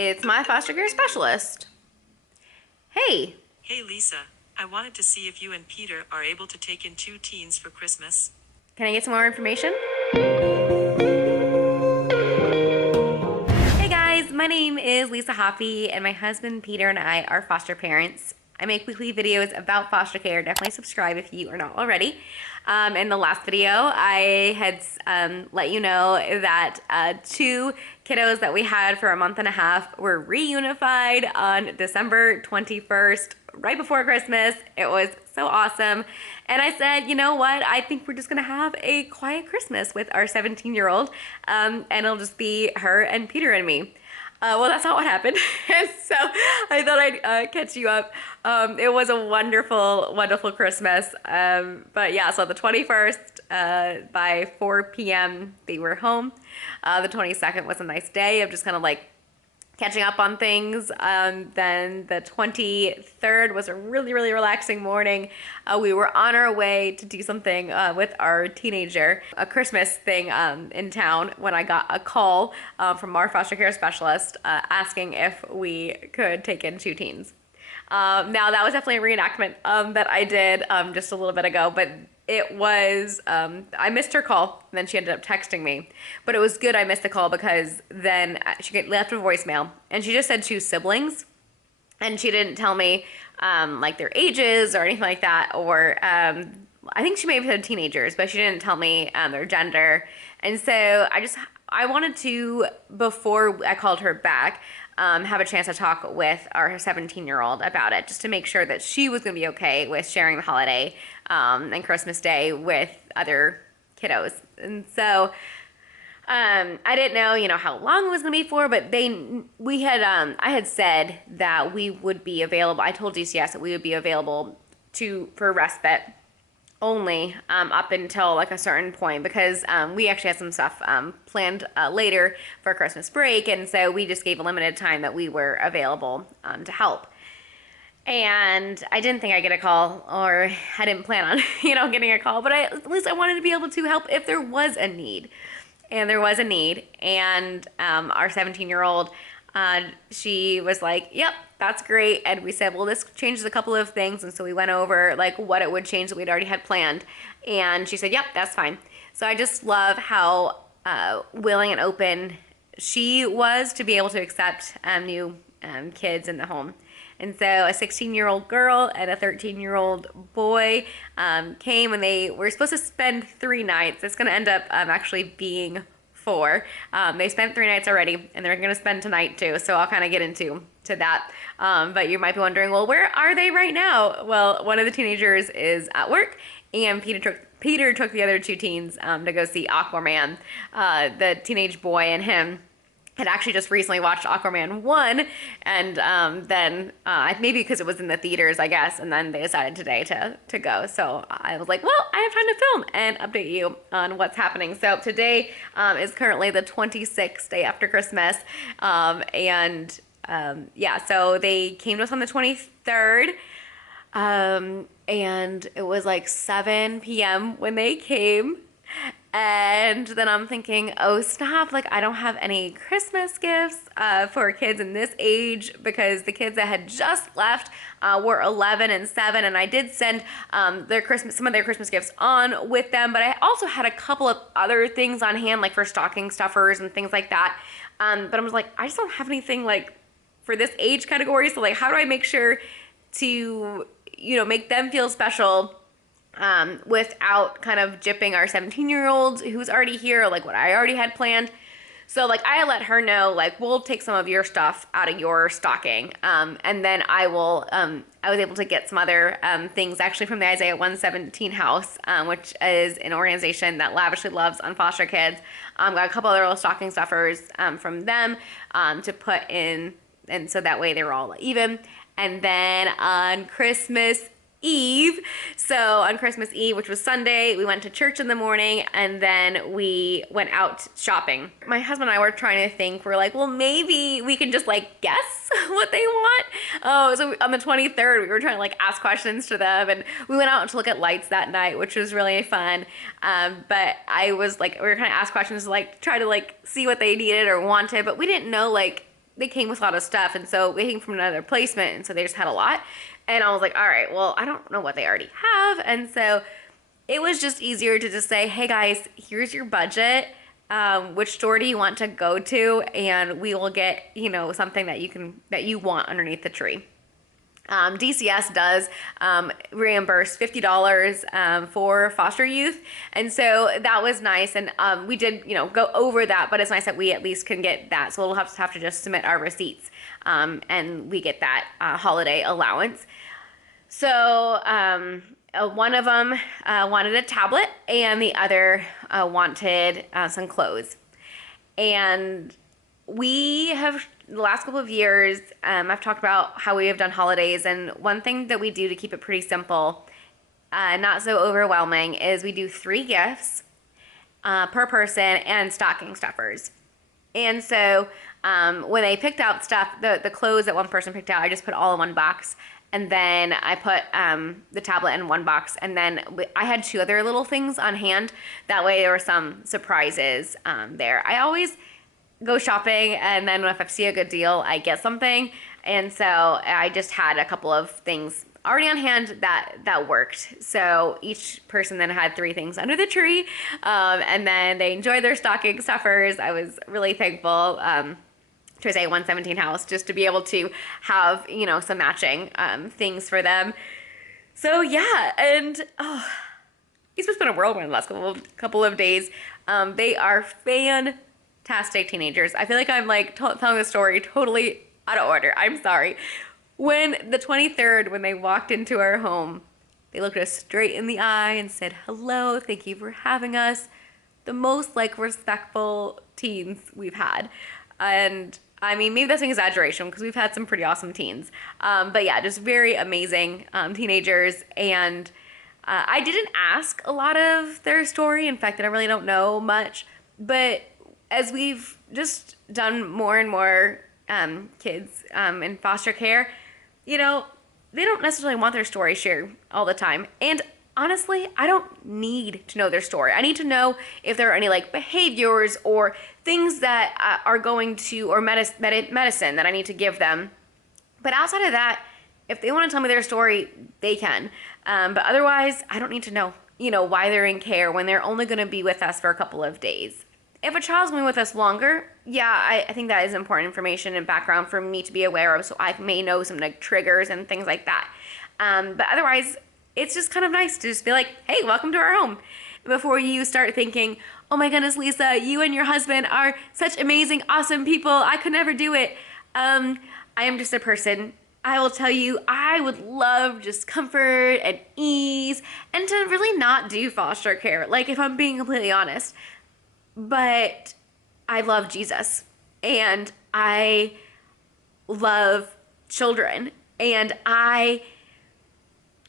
It's my foster care specialist. Hey. Hey Lisa, I wanted to see if you and Peter are able to take in 2 teens for Christmas. Can I get some more information? Hey guys, my name is Lisa Hoppy, and my husband Peter and I are foster parents. I make weekly videos about foster care. Definitely subscribe if you are not already. In the last video, I had let you know that 2 kiddos that we had for a month and a half were reunified on December 21st, right before Christmas. It was so awesome. And I said, you know what? I think we're just gonna have a quiet Christmas with our 17-year-old, and it'll just be her and Peter and me. Well, that's not what happened. So I thought I'd catch you up. It was a wonderful, wonderful Christmas. But yeah, so the 21st, by 4 p.m., they were home. The 22nd was a nice day of just kind of like catching up on things. Then the 23rd was a really, really relaxing morning. We were on our way to do something with our teenager, a Christmas thing in town, when I got a call from our foster care specialist asking if we could take in 2 teens. Now that was definitely a reenactment that I did just a little bit ago, but it was, I missed her call, and then she ended up texting me. But it was good I missed the call, because then she left a voicemail, and she just said 2 siblings, and she didn't tell me like their ages or anything like that, or I think she may have said teenagers, but she didn't tell me their gender. And so I wanted to, before I called her back, have a chance to talk with our 17-year-old about it, just to make sure that she was going to be okay with sharing the holiday and Christmas Day with other kiddos. And so I didn't know, how long it was going to be for, but I had said that we would be available. I told DCS that we would be available for respite only up until like a certain point, because we actually had some stuff planned later for Christmas break, and so we just gave a limited time that we were available to help. And I didn't think I'd get a call, or I didn't plan on getting a call, but at least I wanted to be able to help if there was a need. And there was a need, and our 17-year-old, she was like, yep, that's great. And we said, well, this changes a couple of things. And so we went over like what it would change that we'd already had planned. And she said, yep, that's fine. So I just love how willing and open she was to be able to accept new kids in the home. And so a 16-year-old girl and a 13-year-old boy came, and they were supposed to spend 3 nights. It's going to end up actually being 4. They spent 3 nights already, and they're going to spend tonight too. So I'll kind of get into that. But you might be wondering, well, where are they right now? Well, one of the teenagers is at work, and Peter took the other 2 teens to go see Aquaman. The teenage boy and him had actually just recently watched Aquaman 1, and then maybe because it was in the theaters, I guess, and then they decided today to go. So I was like, well, I have time to film and update you on what's happening. So today is currently the 26th day after Christmas, yeah, so they came to us on the 23rd, and it was like 7 p.m. when they came. And then I'm thinking, oh snap, like I don't have any Christmas gifts for kids in this age, because the kids that had just left were 11 and 7, and I did send some of their Christmas gifts on with them, but I also had a couple of other things on hand, like for stocking stuffers and things like that. But I was like, I just don't have anything like for this age category, so like how do I make sure to make them feel special without kind of gypping our 17-year-old who's already here, like what I already had planned. So like I let her know, like, we'll take some of your stuff out of your stocking. And then I was able to get some other things actually from the Isaiah 117 house, which is an organization that lavishly loves on foster kids. Got a couple other little stocking stuffers from them to put in, and so that way they were all even. And then on Christmas Eve. So on Christmas Eve, which was Sunday, we went to church in the morning, and then we went out shopping. My husband and I were trying to think, we're like, well, maybe we can just like guess what they want. So on the 23rd, we were trying to like ask questions to them, and we went out to look at lights that night, which was really fun. But I was like, we were kind of ask questions to like try to like see what they needed or wanted, but we didn't know like they came with a lot of stuff, and so they came from another placement, and so they just had a lot. And I was like, all right, well, I don't know what they already have, and so it was just easier to just say, hey guys, here's your budget. Which store do you want to go to? And we will get, something that you want underneath the tree. DCS does reimburse $50 for foster youth, and so that was nice. And we did, go over that, but it's nice that we at least can get that. So we'll have to just submit our receipts, and we get that holiday allowance. So one of them wanted a tablet, and the other wanted some clothes. And we have, the last couple of years, I've talked about how we have done holidays, and one thing that we do to keep it pretty simple, not so overwhelming, is we do 3 gifts per person and stocking stuffers. And so when they picked out stuff, the clothes that one person picked out, I just put all in one box. And then I put the tablet in one box. And then I had 2 other little things on hand. That way there were some surprises there. I always go shopping, and then if I see a good deal, I get something. And so I just had a couple of things already on hand that worked. So each person then had 3 things under the tree. And then they enjoyed their stocking stuffers. I was really thankful to say 117 house, just to be able to have, some matching things for them. So yeah, and it's just been a whirlwind the last couple of days. They are fantastic teenagers. I feel like I'm telling the story totally out of order. I'm sorry. When the 23rd, when they walked into our home, they looked us straight in the eye and said, hello, thank you for having us. The most respectful teens we've had. And I mean, maybe that's an exaggeration because we've had some pretty awesome teens. But yeah, just very amazing teenagers. And I didn't ask a lot of their story. In fact, I really don't know much. But as we've just done more and more kids in foster care, they don't necessarily want their story shared all the time. And honestly, I don't need to know their story. I need to know if there are any behaviors or things that are going to, or medicine that I need to give them. But outside of that, if they want to tell me their story, they can. But otherwise, I don't need to know, why they're in care when they're only going to be with us for a couple of days. If a child's been with us longer, yeah, I think that is important information and background for me to be aware of, so I may know some triggers and things like that. But otherwise, it's just kind of nice to just be like, hey, welcome to our home. Before you start thinking, oh my goodness, Lisa, you and your husband are such amazing, awesome people. I could never do it. I am just a person. I will tell you, I would love just comfort and ease and to really not do foster care, if I'm being completely honest. But I love Jesus, and I love children, and I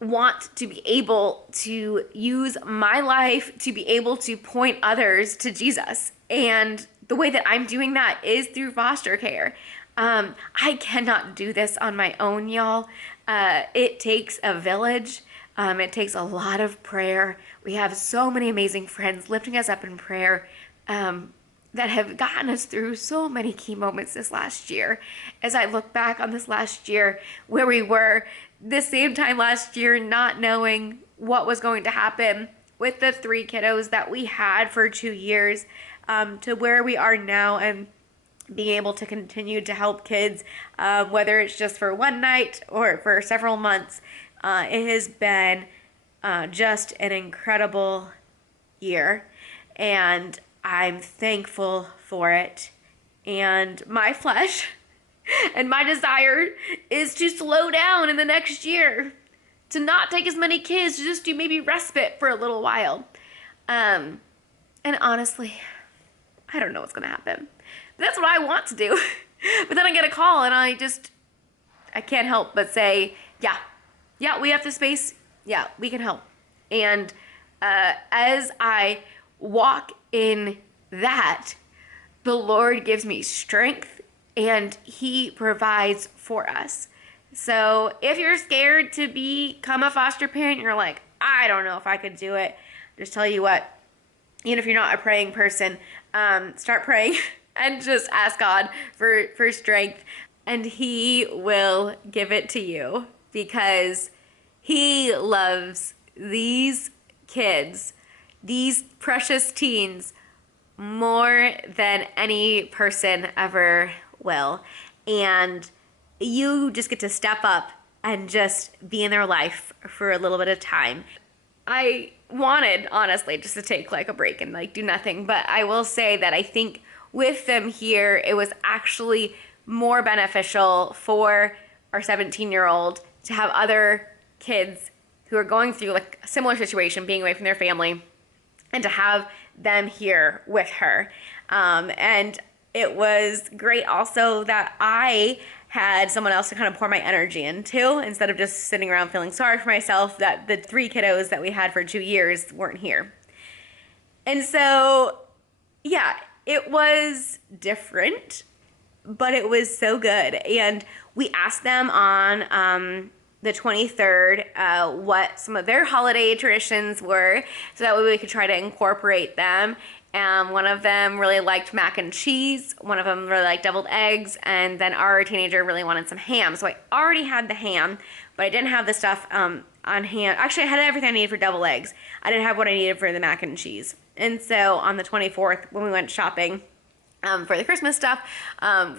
want to be able to use my life to be able to point others to Jesus. And the way that I'm doing that is through foster care. I cannot do this on my own, y'all. It takes a village. It takes a lot of prayer. We have so many amazing friends lifting us up in prayer that have gotten us through so many key moments this last year. As I look back on this last year, where we were this same time last year, not knowing what was going to happen with the 3 kiddos that we had for 2 years, to where we are now and being able to continue to help kids, whether it's just for one night or for several months. It has been just an incredible year, and I'm thankful for it. And my flesh and my desire is to slow down in the next year, to not take as many kids, to just do maybe respite for a little while. And honestly, I don't know what's going to happen. But that's what I want to do. But then I get a call and I can't help but say, yeah, we have the space. Yeah, we can help. And as I walk in that, the Lord gives me strength and He provides for us. So if you're scared to become a foster parent, you're like, I don't know if I could do it. Just tell you what, even if you're not a praying person, start praying. and just ask God for strength. And He will give it to you because He loves these kids, these precious teens, more than any person ever will. And you just get to step up and just be in their life for a little bit of time. I wanted, honestly, just to take like a break and like do nothing, but I will say that I think with them here, it was actually more beneficial for our 17-year-old to have other kids who are going through like a similar situation, being away from their family, and to have them here with her. And it was great also that I had someone else to kind of pour my energy into instead of just sitting around feeling sorry for myself that the 3 kiddos that we had for 2 years weren't here. And so, yeah, it was different, but it was so good. And we asked them on the 23rd what some of their holiday traditions were, so that way we could try to incorporate them. One of them really liked mac and cheese, one of them really liked deviled eggs, and then our teenager really wanted some ham. So I already had the ham, but I didn't have the stuff on hand. Actually, I had everything I needed for deviled eggs. I didn't have what I needed for the mac and cheese. And so on the 24th, when we went shopping for the Christmas stuff,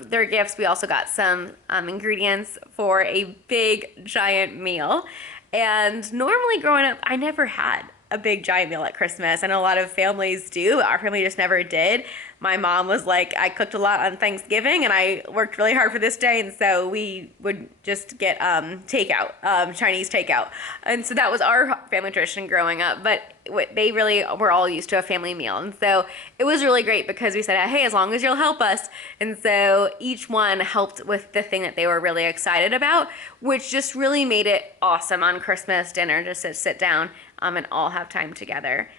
their gifts, we also got some ingredients for a big giant meal. And normally growing up, I never had a big giant meal at Christmas. I know a lot of families do. Our family just never did. My mom was like, I cooked a lot on Thanksgiving and I worked really hard for this day, and so we would just get takeout, Chinese takeout. And so that was our family tradition growing up, but they really were all used to a family meal. And so it was really great because we said, hey, as long as you'll help us. And so each one helped with the thing that they were really excited about, which just really made it awesome on Christmas dinner just to sit down and all have time together.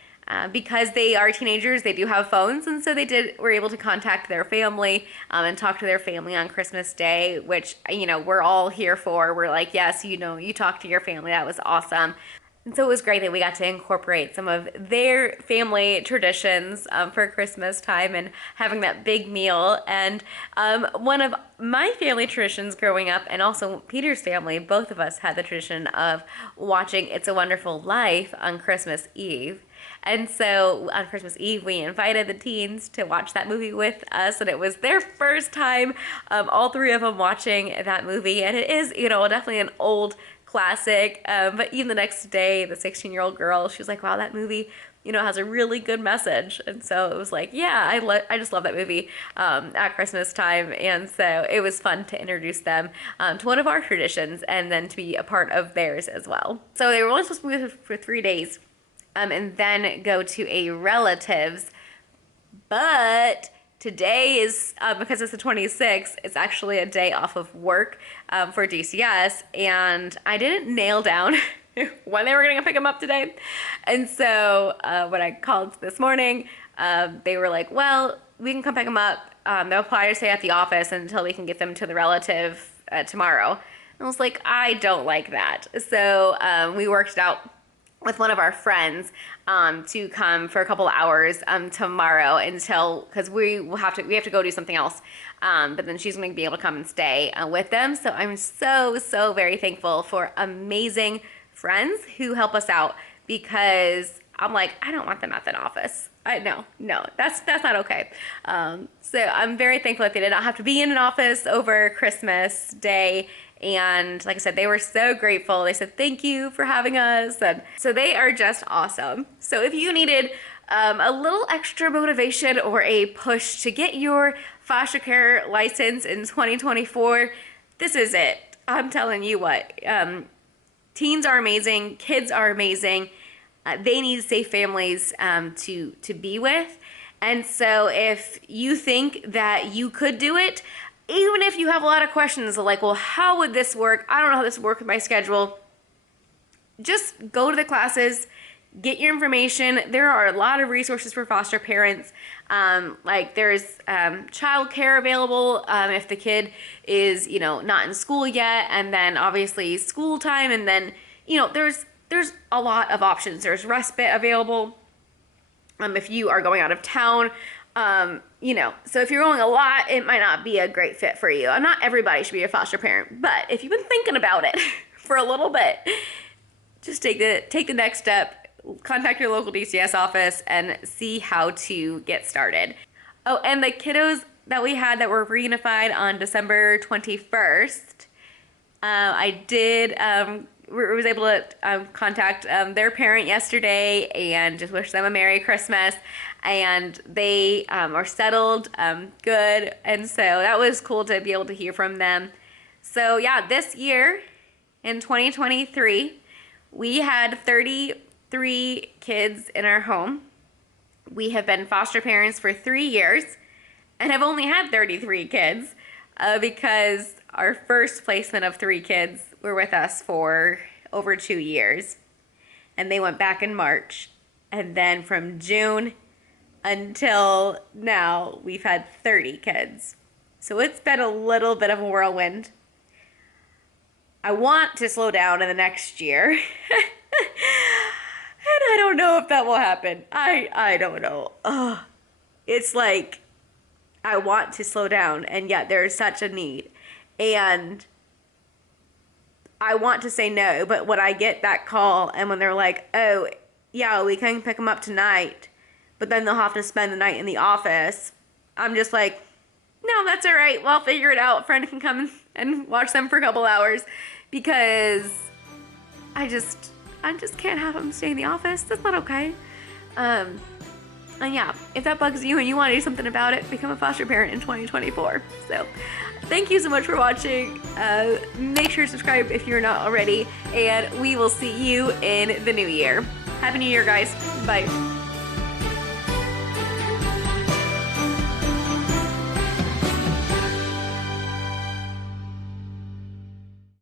Because they are teenagers, they do have phones, and so were able to contact their family and talk to their family on Christmas Day, which, we're all here for. We're like, yes, you talk to your family. That was awesome. And so it was great that we got to incorporate some of their family traditions for Christmas time and having that big meal. And one of my family traditions growing up, and also Peter's family, both of us had the tradition of watching It's a Wonderful Life on Christmas Eve. And so on Christmas Eve, we invited the teens to watch that movie with us, and it was their first time, all 3 of them watching that movie. And it is, definitely an old classic. But even the next day, the 16-year-old girl, she was like, wow, that movie, has a really good message. And so it was like, yeah, I just love that movie at Christmas time. And so it was fun to introduce them to one of our traditions and then to be a part of theirs as well. So they were only supposed to be with us for 3 days and then go to a relative's. But today is, because it's the 26th, it's actually a day off of work for DCS, and I didn't nail down when they were going to pick them up today. And so when I called this morning, they were like, well, we can come pick them up. They'll apply to stay at the office until we can get them to the relative tomorrow. And I was like, I don't like that. So we worked it out with one of our friends to come for a couple hours tomorrow because we have to go do something else. But then she's going to be able to come and stay with them. So I'm so very thankful for amazing friends who help us out, because I'm like, I don't want them at the office. No, that's not okay. So I'm very thankful that they did not have to be in an office over Christmas Day. And like I said, they were so grateful. They said, thank you for having us. And so they are just awesome. So if you needed a little extra motivation or a push to get your foster care license in 2024, this is it. I'm telling you what, teens are amazing. Kids are amazing. They need safe families to be with. And so if you think that you could do it, even if you have a lot of questions like, well, how would this work? I don't know how this would work with my schedule. Just go to the classes, get your information. There are a lot of resources for foster parents. Like there's childcare available if the kid is, not in school yet, and then obviously school time, and then, there's a lot of options. There's respite available if you are going out of town. You know, so if you're going a lot, it might not be a great fit for you. Not everybody should be a foster parent, but if you've been thinking about it for a little bit, just take the next step, contact your local DCS office and see how to get started. Oh, and the kiddos that we had that were reunified on December 21st, I did was able to contact their parent yesterday and just wish them a Merry Christmas. And they are settled, good, and so that was cool to be able to hear from them. So yeah, this year in 2023, we had 33 kids in our home. We have been foster parents for 3 years and have only had 33 kids because our first placement of 3 kids were with us for over 2 years. And they went back in March. And then from June until now, we've had 30 kids. So it's been a little bit of a whirlwind. I want to slow down in the next year. And I don't know if that will happen. I don't know. It's like I want to slow down, and yet there's such a need. And I want to say no, but when I get that call and when they're like, oh, yeah, we can pick them up tonight, but then they'll have to spend the night in the office, I'm just like, no, that's all right. Well, I'll figure it out. A friend can come and watch them for a couple hours because I just can't have them stay in the office. That's not okay. And yeah, if that bugs you and you want to do something about it, become a foster parent in 2024. So thank you so much for watching. Make sure to subscribe if you're not already, and we will see you in the new year. Happy New Year, guys. Bye.